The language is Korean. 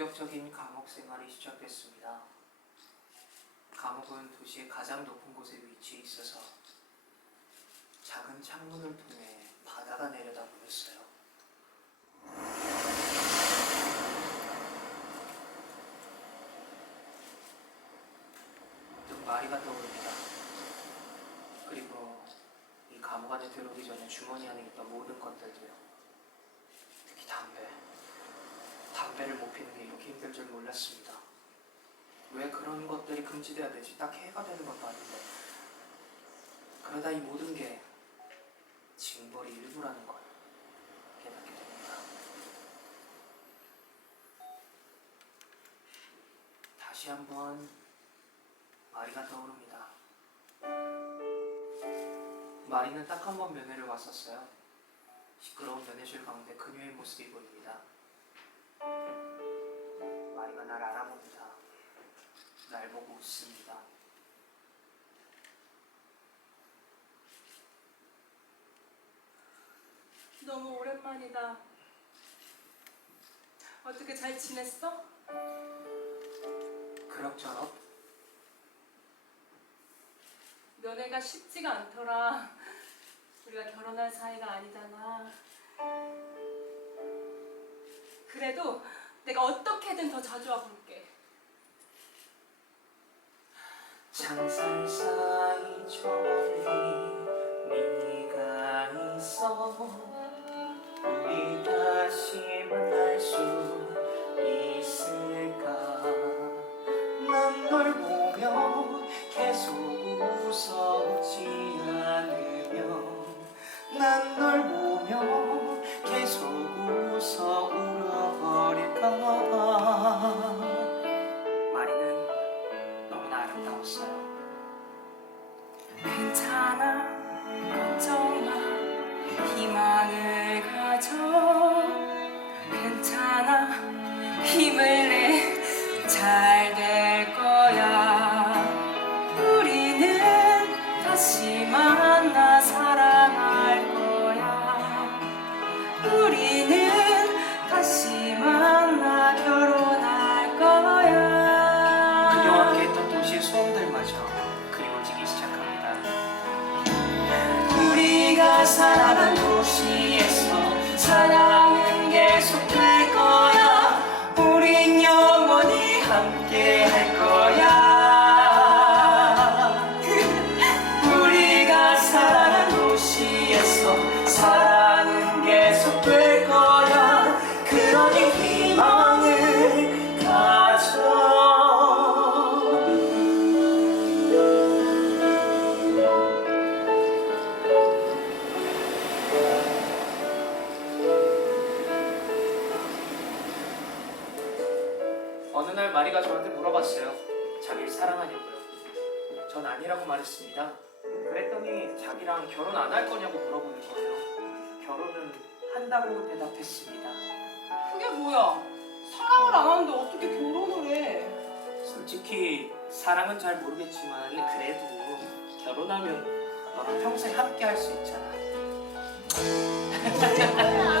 본격적인 감옥 생활이 시작됐습니다. 감옥은 도시의 가장 높은 곳에 위치해 있어서 작은 창문을 통해 바다가 내려다 보였어요. 또 마리가 떠오릅니다. 그리고 이 감옥 안에 들어오기 전에 주머니 안에 있던 모든 것들도요. 특히 담배. 담배를 못 피는 게 이렇게 힘들 줄 몰랐습니다. 왜 그런 것들이 금지돼야 되지? 딱 해가 되는 것도 아닌데. 그러다 이 모든 게 징벌의 일부라는 걸 깨닫게 됩니다. 다시 한번 마리가 떠오릅니다. 마리는 딱 한 번 면회를 왔었어요. 시끄러운 면회실 가운데 그녀의 모습이 보입니다. 마리가 날 알아봅니다. 날 보고 웃습니다. 너무 오랜만이다. 어떻게 잘 지냈어? 그럭저럭 연애가 쉽지가 않더라. 우리가 결혼할 사이가 아니잖아. 그래도 내가 어떻게든 더 자주 와볼게. 창살 사이 저리 네가 있어 battle. 사랑 어느 날 마리가 저한테 물어봤어요. 자기를 사랑하냐고요. 전 아니라고 말했습니다. 그랬더니 자기랑 결혼 안 할 거냐고 물어보는 거예요. 결혼은 한다고 대답했습니다. 그게 뭐야? 사랑을 안 하는데 어떻게 결혼을 해? 솔직히 사랑은 잘 모르겠지만 그래도 결혼하면 너랑 평생 함께 할 수 있잖아.